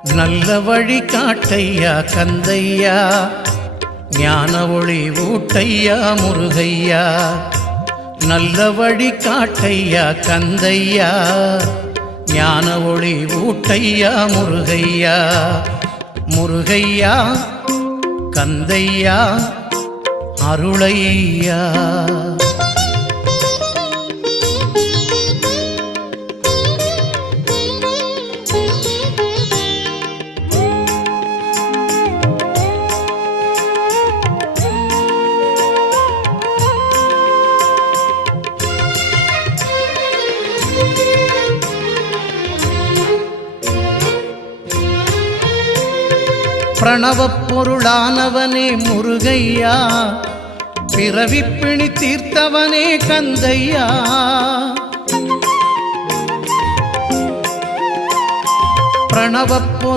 நல்ல வழி காட்டையா கந்தையா, ஞான ஒளி ஊட்டையா முருகையா. நல்ல வழி காட்டையா கந்தையா, ஞான ஒளி ஊட்டையா முருகையா. முருகையா கந்தையா அருளையா. பிரணவப் பொருளானவனே முருகையா, பிறவிப்பிணி தீர்த்தவனே கந்தையா. பிரணவப்